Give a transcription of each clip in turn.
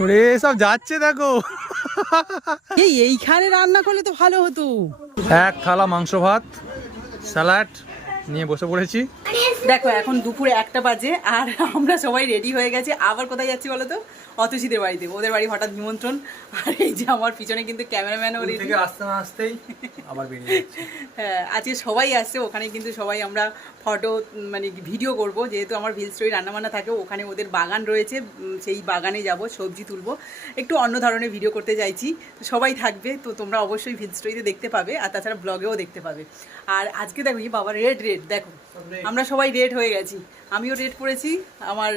ওরে সব যাচ্ছে দেখো। এই এইখানে রান্না করলে তো ভালো হতো। এক থালা মাংস ভাত স্যালাড নিয়ে বসে পড়েছি। দেখো এখন দুপুরে একটা বাজে আর আমরা সবাই রেডি হয়ে গেছি। আবার কোথায় যাচ্ছি বলো তো? অতসীদের বাড়িতে ওদের বাড়ি হঠাৎ নিমন্ত্রণ আর এই যে আমার পিছনে কিন্তু ক্যামেরাম্যানও রেডি। থেকে আসতে না আসতেই আবার বেরিয়ে যাচ্ছে। হ্যাঁ আজকে সবাই আসছে ওখানে কিন্তু সবাই আমরা ফটো মানে ভিডিও করব। যেহেতু আমার ভিল স্টোরি রান্নাবান্না থাকে ওখানে ওদের বাগান রয়েছে সেই বাগানে যাব সবজি তুলবো। একটু অন্য ধরনের ভিডিও করতে চাইছি তো সবাই থাকবে তো তোমরা অবশ্যই ভিল স্টোরিতে দেখতে পাবে আর তাছাড়া ব্লগেও দেখতে পাবে। আর আজকে দেখো বাবা রেড রেড দেখো। আমরা সবাই রেড হয়ে গেছি। আমিও রেড পরেছি আমার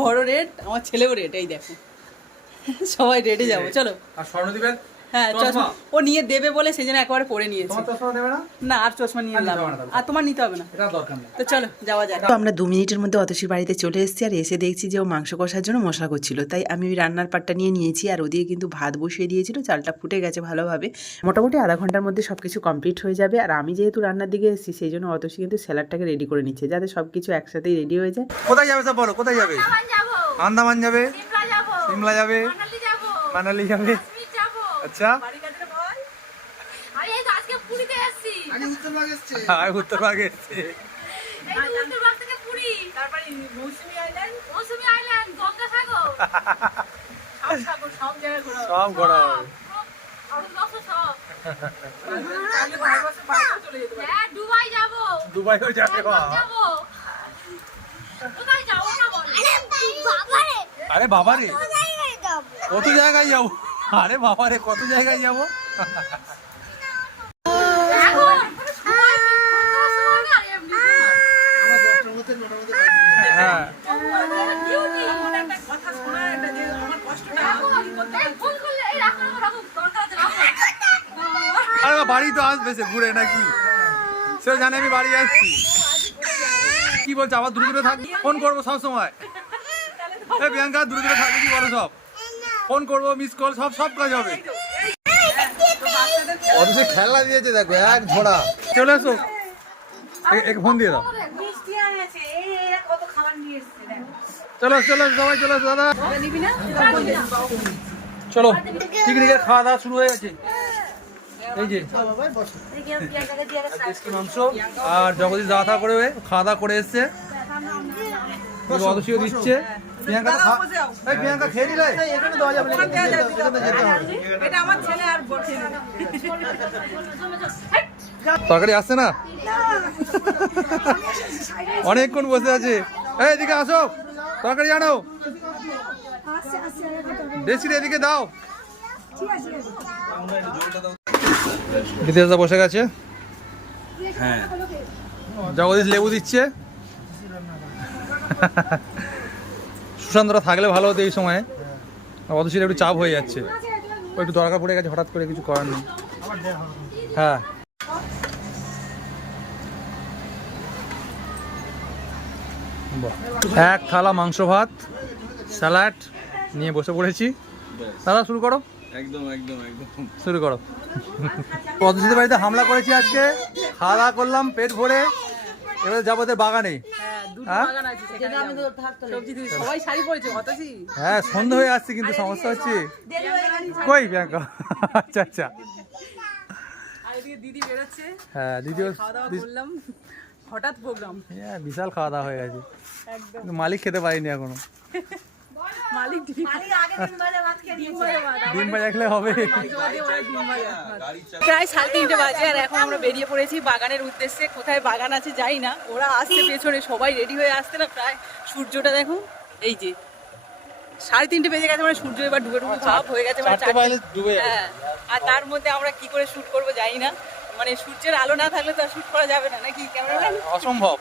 বড় রেড আমার ছেলেও রেড এই দেখো। সবাই রেডে যাব চলো। আর স্বর্ণদীপের হ্যাঁ চশমা? ও নিয়ে দেবে বলে সেই জন্য একবারে পরে নিয়েছি। তোমার চশমা দেবে না? না আর চশমা নিয়ে আর লাভ তোমার নিতে হবে না। এটা দরকার নেই। তো চলো যাওয়া যাক। তো আমরা দু মিনিটের মধ্যে অতসীর বাড়িতে চলে এসেছি আর এসে দেখছি যে ও মাংস কষার জন্য মশলা করছিল। তাই আমি ওই রান্নার পাটটা নিয়ে নিয়েছি আর ওদিকে কিন্তু ভাত বসিয়ে দিয়েছিল। চালটা ফুটে গেছে ভালোভাবে। মোটামুটি আধা ঘণ্টার মধ্যে সব কিছু কমপ্লিট হয়ে যাবে। আর আমি যেহেতু রান্নার দিকে এসেছি সেই জন্য অতসী কিন্তু স্যালাডটাকে রেডি করে নিচ্ছে যাতে সব কিছু একসাথেই রেডি হয়ে যায়। কোথায় যাবে সব বলো? কোথায় যাবে? আন্দামান যাব। আন্দামান যাবে? সিমলা যাবে। মানালি যাব মানালি যাবে কাশ্মীর যাব আচ্ছা। উত্তরবঙ্গ সব ঘোরা। হ্যাঁ দুবাই যাব। দুবাইও যাবে বাবারে। আরে বাবা রে কত জায়গায় যাব? আরে বাবা রে কত জায়গায় যাব। হ্যাঁ। আরে বাড়ি তো আসবে সে ঘুরে নাকি? সে জানে আমি বাড়ি আসছি। কি বলছো আবার দূরে দূরে থাকবি ফোন করব সব সময় এ প্রিয়াঙ্কা দূরে দূরে থাকবে কি বলো সব? ফোন করব মিস কল সব সব কাজ হবে। অথচ খেলা দিয়েছে দেখো এক ঝোড়া। চলে এসো। এ- একে ফোন দিয়ে দাও। মিষ্টি আনেছে এই এরা কত খাবার নিয়ে এসেছে দেখো। চলো চলো সবাই চলো দাদা। নিবি না? চলো পিকনিকের খাওয়া দাওয়া শুরু হয়ে গেছে। এই যে মাংস আর জগদীশ দাওয়া করে খাওয়া দাওয়া করে এসছে। অদসীয় দিচ্ছে। প্রিয়াঙ্কা এই প্রিয়াঙ্কা খেয়ে নিলে? এখানে দেওয়া যাবে না, এখানে যেতে হবে। এটা আমার ছেলে আর তরকারি আসছে না? অনেকক্ষণ বসে আছে। এই এদিকে আসো। তরকারি আনো। বেশি এদিকে দাও। বিদেশদা বসে গেছে। হ্যাঁ। জগদীশ লেবু দিচ্ছে। সুশান্তরা থাকলে ভালো হতো এই সময়ে। অদশীর একটু চাপ হয়ে যাচ্ছে। ও একটু দরকার পড়ে গেছে হঠাৎ করে কিছু করার নেই। হ্যাঁ। এক থালা মাংস ভাত স্যালাড নিয়ে বসে পড়েছি। দাদা শুরু করো। একদম একদম একদম। শুরু করো। পদ্ধতিতে বাড়িতে হামলা করেছি আজকে। খাওয়া দাওয়া করলাম পেট ভরে। এবার যাব বাগানে। হ্যাঁ? হ্যাঁ? হ্যাঁ সন্ধ্যা হয়ে আসছে কিন্তু সমস্যা হচ্ছে। কই ব্যাংক? আচ্ছা আচ্ছা। দিদি বেরোচ্ছে। হ্যাঁ হঠাৎ প্রোগ্রাম। হ্যাঁ বিশাল খাওয়া দাওয়া হয়ে গেছে। একদম। মালিক খেতে পারিনি এখনও। মালিক ডিম। ভাজা। হবে। প্রায় সাড়ে তিনটে বাজে আর এখন আমরা বেরিয়ে পড়েছি বাগানের উদ্দেশ্যে। কোথায় বাগান আছে যাই না। ওরা আসছে পেছনে সবাই রেডি হয়ে আসছে না প্রায়। সূর্যটা দেখো এই যে। সাড়ে তিনটে বেজে গেছে মানে সূর্য এবার ডুবে ডুবে ভাব হয়ে গেছে। মানে যাবে। হ্যাঁ। আর তার মধ্যে আমরা কি করে শুট করব জানি না। মানে সূর্যের আলো না থাকলে তো আর শুট করা যাবে না নাকি? ক্যামেরাম্যান? অসম্ভব।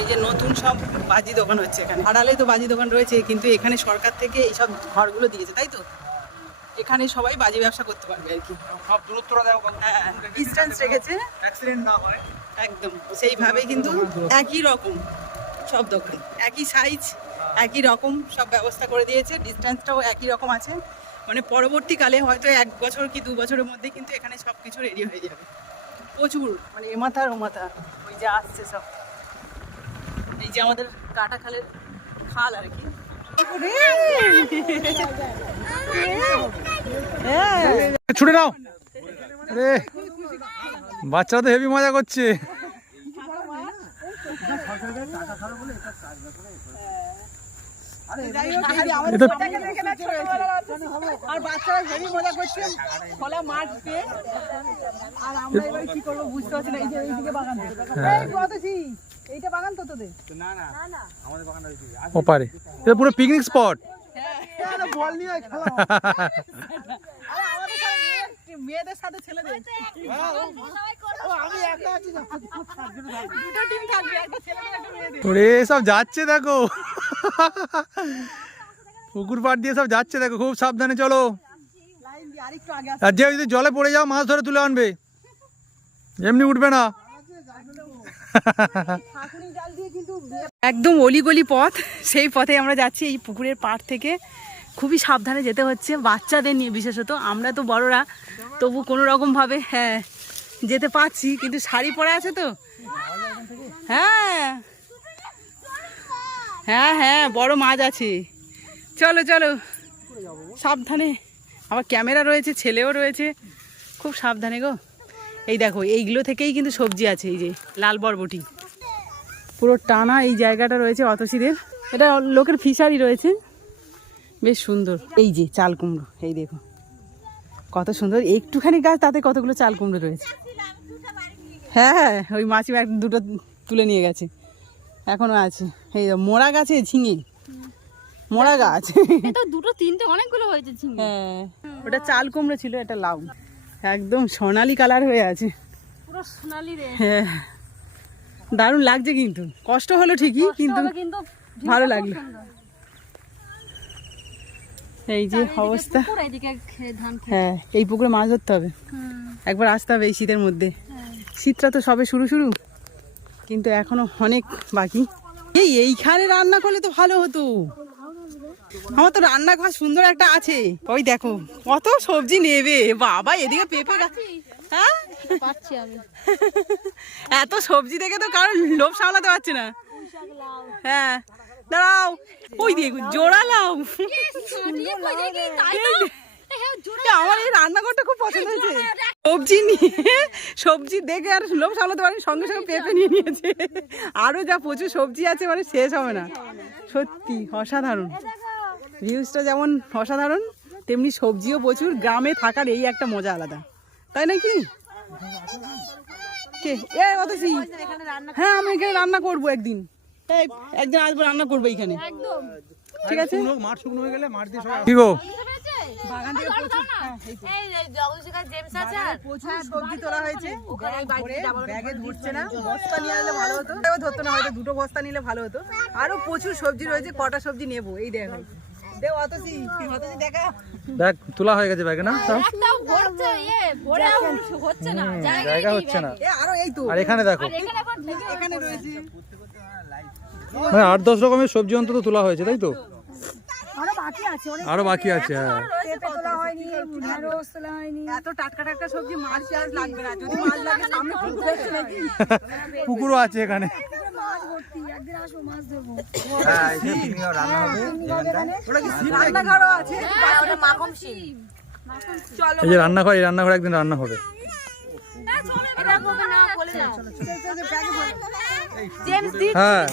এই যে নতুন সব বাজি দোকান হচ্ছে এখানে। আড়ালে তো বাজি দোকান রয়েছে কিন্তু এখানে সরকার থেকে এইসব ঘরগুলো দিয়েছে তাই তো? এখানে সবাই বাজি ব্যবসা করতে পারবে আর কি। সব দূরত্বটা দেখো ডিস্টেন্স রেখেছে। অ্যাক্সিডেন্ট না হয়। একদম। সেইভাবে কিন্তু একই রকম সব দোকান একই সাইজ একই রকম সব ব্যবস্থা করে দিয়েছে ডিস্টেন্সটাও একই রকম আছে। মানে পরবর্তীকালে হয়তো এক বছর কি দু বছরের মধ্যে কিন্তু এখানে সব কিছু রেডি হয়ে যাবে। প্রচুর মানে এ মাথা ও মাথা ওই যে আসছে সব। এই যে আমাদের কাটা খালের খাল আর কি। ছুটে নাও। বাচ্চারা তো হেভি মজা করছে যাই হোক, এই যে আমাদের এটা- ছোটটাকে দেখে না ছোটবেলার অত- আর বাচ্চারা হেভি মজা করছে। খোলা মাঠ পেয়ে। আর আমরা এবার কি করব বুঝতে পারছি না এই যে এইদিকে বাগান হ্যাঁ। এইটা বাগান তো তোদের? ও পারে এটা পুরো পিকনিক স্পট আমাদের সাথে মেয়ে- মেয়েদের সাথে ছেলেদের। দুটো টিম থাকবে একটা ছেলেদের একটা মেয়েদের। ওরে সব যাচ্ছে দেখো। পুকুর পাড় দিয়ে সব যাচ্ছে দেখো খুব সাবধানে চলো। আর যে যদি জলে পড়ে যাও মাছ ধরে তুলে আনবে। এমনি উঠবে না। একদম অলিগলি পথ সেই পথে আমরা যাচ্ছি এই পুকুরের পাড় থেকে। খুবই সাবধানে যেতে হচ্ছে বাচ্চাদের নিয়ে বিশেষত আমরা তো বড়রা। তবু কোনো রকমভাবে হ্যাঁ যেতে পারছি, কিন্তু শাড়ি পরা আছে তো। হ্যাঁ। হ্যাঁ হ্যাঁ বড় মাছ আছে। চলো চলো। সাবধানে। আবার ক্যামেরা রয়েছে, ছেলেও রয়েছে। খুব সাবধানে গো। এই দেখো, এইগুলো থেকেই কিন্তু সবজি আছে, এই যে লাল বরবটি। পুরো টানা এই জায়গাটা রয়েছে অতসীদের। এটা লোকের ফিশারি রয়েছে। বেশ সুন্দর। এই যে চাল কুমড়ো, এই দেখো। কত সুন্দর। একটুখানি গাছ তাতে কতগুলো চাল কুমড়ো রয়েছে? হ্যাঁ হ্যাঁ ওই মাছি এক দুটো তুলে নিয়ে গেছে। এখনও আছে। এই মোড়া গাছে ঝিঙে। মোড়া গাছ। এটা দুটো তিনটে অনেকগুলো হয়েছে ঝিঙে। হ্যাঁ ওটা চাল কুমড়ো ছিল এটা লাউ। একদম সোনালি কালার হয়ে আছে। পুরো সোনালি রে। হ্যাঁ দারুণ লাগছে কিন্তু। কষ্ট হলো ঠিকই কিন্তু কিন্তু ভালো লাগল। এই যে অবস্থা। হ্যাঁ এই পুকুরে মাছ ধরতে হবে। একবার আসতে হবে এই শীতের মধ্যে। শীতটা তো সবে শুরু শুরু কিন্তু এখনও অনেক বাকি। এই এইখানে রান্না করলে তো ভালো হতো। আমার তো রান্নাঘর সুন্দর একটা আছে। ওই দেখো কত সবজি নেবে। বাবা এদিকে পেঁপে হ্যাঁ? এত সবজি দেখে তো কারণ লোভ সামলাতে পারছে না। হ্যাঁ। দাঁড়াও। ওই দেখো জোড়া লাও আমার এই রান্নাঘরটা খুব পছন্দ হয়েছে। সবজি নিয়ে, সবজি দেখে আর লোভ সামলাতে পারি সঙ্গে সঙ্গে পেঁপে নিয়ে নিয়েছে। আরও যা প্রচুর সবজি আছে মানে শেষ হবে না। সত্যি, অসাধারণ। ভিউজটা যেমন অসাধারণ, তেমনি সবজিও প্রচুর, গ্রামে থাকার এই একটা মজা আলাদা। তাই নাকি কে? এ, অতসি। হ্যাঁ আমি এখানে রান্না করব একদিন। একদিন আসব রান্না করব এখানে। ঠিক আছে? মাঠ শুকনো হয়ে গেলে মাঠ দিয়ে কি গো? বাগান থেকে প্রচুর প্রচুর সবজি তোলা হয়েছে। ব্যাগে ধরছে না। বস্তা নিয়ে আসলে ভালো হতো। এও ধরতো না হয়তো দুটো বস্তা নিলে ভালো হতো। আরও প্রচুর সবজি রয়েছে কটা সবজি নেব? এই দেখো। দেখ অতসি। অতসি দেখা। দেখ তোলা হয়ে গেছে ব্যাগে না? ভরছে ইয়ে হচ্ছে না। জায়গা জায়গা হচ্ছে না। আরও এই তো। আর এখানে দেখো। এখানে রয়েছে। মানে আট দশ রকমের সবজি অন্তত তোলা হয়েছে তাই তো আরও বাকি আছে অনেক আছে হ্যাঁ পেঁপে তোলা হয়নি ঢেঁড়স তোলা হয়নি এত টাটকা টাটকা সবজি মাছ চাষ লাগবে না যদি মাছ লাগে সামনে পুকুর আছে নাকি পুকুরও আছে এখানে মাছ ভর্তি একদিন আসব মাছ ধরবো ওটা কি রান্নাঘরও আছে চলো এই যে রান্নাঘর এই রান্নাঘর একদিন রান্না হবে হ্যাঁ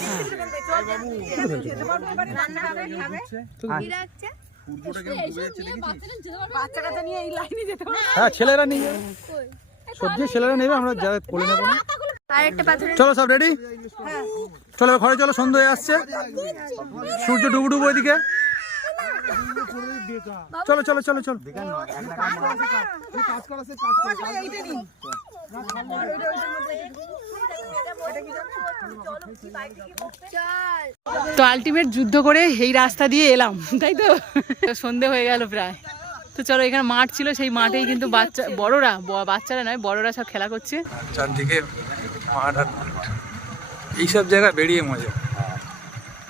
হ্যাঁ ছেলেরা নিয়ে সবজি ছেলেরা নেবে আমরা যা কোলে নেব চলো সব রেডি চলো ঘরে চলো সন্ধ্যা হয়ে আসছে সূর্য ডুবু ডুবু ওইদিকে চলো চলো চলো চলো তো আলটিমেট যুদ্ধ করে এই রাস্তা দিয়ে এলাম তাই তো? সন্ধে হয়ে গেল প্রায়। তো চলো এখানে মাঠ ছিল সেই মাঠেই কিন্তু বাচ্চা বড়রা বাচ্চারা নয় বড়রা সব খেলা করছে। চারদিকে মাঠ আর এইসব জায়গায় বেরিয়ে মজা।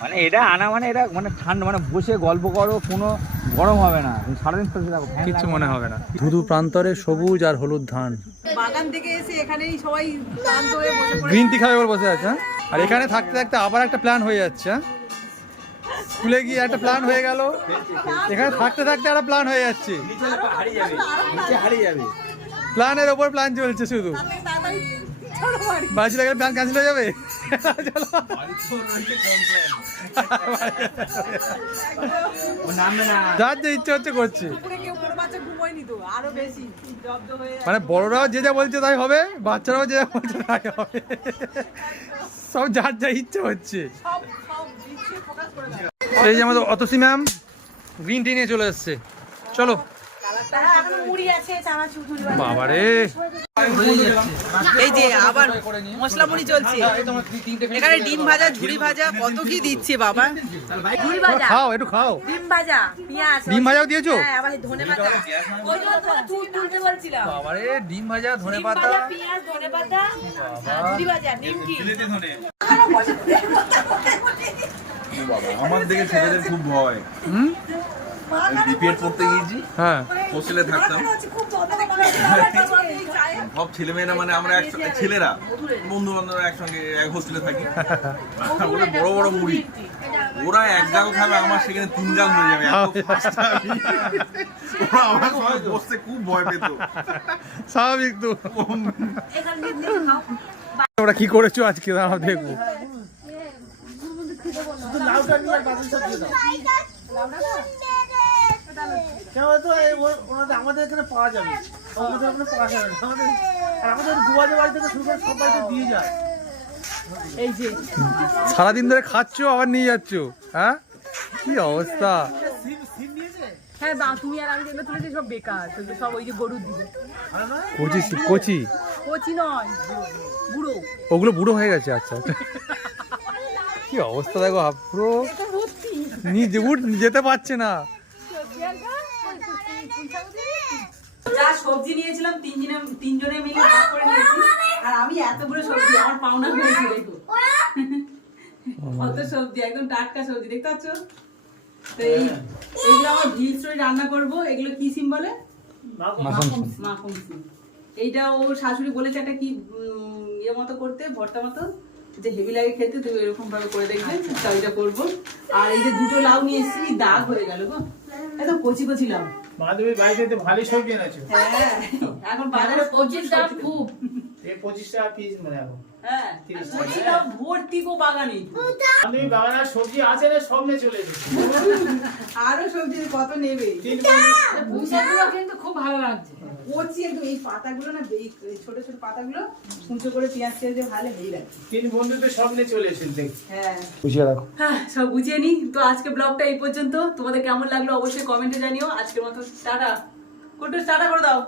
মানে এটা আনা মানে এটা মানে ঠান্ডা মানে বসে গল্প করো কোনো গরম হবে না। সারাদিন কিচ্ছু মনে হবে না। ধুধু প্রান্তরে সবুজ আর হলুদ ধান। বাগান থেকে এসে এখানেই সবাই ক্লান্ত হয়ে বসে পড়ে গ্রিন টি খাবে বলে বসে আছে হ্যাঁ? আর এখানে থাকতে থাকতে আবার একটা প্ল্যান হয়ে যাচ্ছে হ্যাঁ? স্কুলে গিয়ে একটা প্ল্যান হয়ে গেল এখানে থাকতে থাকতে একটা প্ল্যান হয়ে যাচ্ছে নিচে হারিয়ে যাবে নিচে হারিয়ে যাবে প্ল্যানের ওপর প্ল্যান চলছে শুধু বাড়ি। বাজি লাগে প্ল্যান ক্যান্সেল হয়ে যাবে চলো যার যে ইচ্ছে হচ্ছে করছে বাচ্চা ঘুমোয়নি তো আরও বেশি। জব্দ হয়ে মানে বড়রাও যে যা বলছে তাই হবে বাচ্চারাও যে যা বলছে তাই হবে। সব যার যা ইচ্ছে হচ্ছে। এই যে আমাদের অতসী ম্যাম গ্রিন টি নিয়ে চলে এসছে। চলো। বাবারে। এই যে আবার মশলা মুড়ি চলছে। এখানে ডিম ভাজা ঝুড়ি ভাজা কত কি দিচ্ছে বাবা? খাও একটু খাও। ডিম ভাজা পেঁয়াজ ডিম ভাজাও দিয়েছ? হ্যাঁ আবার ধনে পাতা। ওই জন্য তো তুই তুলতে বলছিলাম। বাবারে ডিম ভাজা ধনে পাতা। পেঁয়াজ ধনে পাতা ঝুড়ি ভাজা নিমকি। আমার দিকে ছেলেদের খুব ভয়। হুম? বিপিএড পড়তে গিয়েছি। হ্যাঁ। হোস্টেলে থাকতাম। সব ছেলেমেয়েরা মানে আমরা একসঙ্গে ছেলেরা বন্ধু বান্ধবরা একসঙ্গে এক হোস্টেলে থাকি। ওরা বড় বড় মুড়ি। ওরা এক গাল খাবে আমার সেখানে তিন গাল হয়ে যাবে। ওরা আমার সবাই বসতে খুব ভয় পেত। স্বাভাবিক তো। ওরা কি করেছ আজকে? দাঁড়াও দেখব। কেন বলতো? ওনাদের আমাদের এখানে পাওয়া যাবে। আমাদের ওখানে পাওয়া যাবে না। আমাদের আর আমাদের গুয়াজে বাড়ি থেকে শুরু করে সব বাড়িতে দিয়ে যায়। এই যে সারাদিন ধরে খাচ্ছো আবার নিয়ে যাচ্ছ? হ্যাঁ? কি অবস্থা? হ্যাঁ বা তুমি আর আমি যেগুলো তুলেছি সব বেকার। সব ওই যে গরুর দিকে কচি কচি? কচি নয় বুড়ো। ওগুলো বুড়ো হয়ে গেছে আচ্ছা আচ্ছা। কি অবস্থা দেখো আপ, পুরো। নিজে উঠ যেতে পারছে না। যা সবজি নিয়েছিলাম তিনজনে তিনজনে মিলে ভাগ করে নিয়েছি। আর আমি এতগুলো সবজি আমার পাওনা হয়েছে দেখো। কত সবজি একদম টাটকা সবজি দেখতে পাচ্ছ? তো এই এইগুলো আমার ভিল স্টোরি রান্না করব। এগুলো কি সিম বলে? মাখন। সিম। এইটা ও শাশুড়ি বলেছে একটা কি ইয়ে মতো করতে ভর্তা মতো। যে হেভি লাগে খেতে তুমি এরকম ভাবে করে দেখবে তা ওইটা করব। আর এই যে দুটো লাউ নিয়ে এসেছি দাগ হয়ে গেল গো। একদম কচি কচি লাউ। মাধবী বাড়িতে ভালোই সবজি এনেছো। হ্যাঁ এখন বাজারে পঁচিশ দাম খুব। পঁচিশ টাকা পিস মানে এখন হ্যাঁ। টাকা। লাউ ভর্তি গো বাগানে। মাধবী বাগানের সবজি আছে না সব চলে এসেছে আরও সবজি কত নেবে? তিন বন্ধু পুঁইশাকগুলো কিন্তু খুব ভালো লাগছে। কচি একদম এই পাতাগুলো না এই এই ছোট ছোট পাতাগুলো কুঁচো করে পেঁয়াজ তেল দিয়ে ভালো হয়ে যাচ্ছে। তিন বন্ধু তো চলে হ্যাঁ। বুঝিয়ে রাখো। হ্যাঁ সব বুঝিয়ে নি তো আজকে ব্লগটা এই পর্যন্ত। তোমাদের কেমন লাগল অবশ্যই কমেন্টে জানিও। আজকের মতো টাটা। কোটো টাটা করে দাও।